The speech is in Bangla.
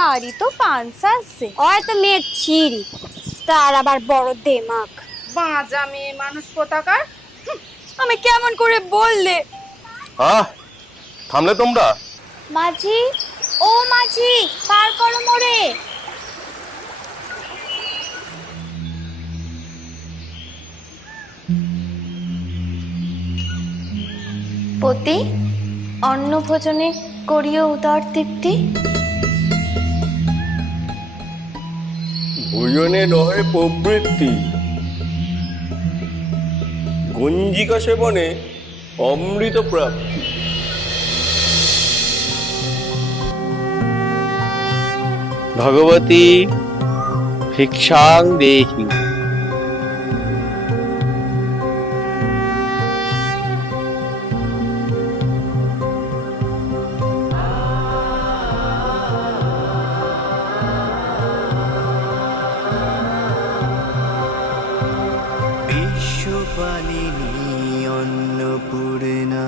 ভারী তো পান্স আছে। হয়তো মেয়ে ছিরি, তার আবার বড় দেমাক। বাঁচা মেয়ে মানুষ কোথাকার। আমি কেমন করে বললে? আহ, থামলে তোমরা? মাঝি, ও মাঝি, পার করো মোরে। পতি, অন্ন ভোজনে করিও উদার তৃপ্তি। ভোজনে নহে প্রবৃত্তি, গঞ্জিকা সেবনে অমৃত প্রাপ্তি। ভগবতী ভিক্ষাং দেহি। বিশ্বপালিনী অন্নপূর্ণা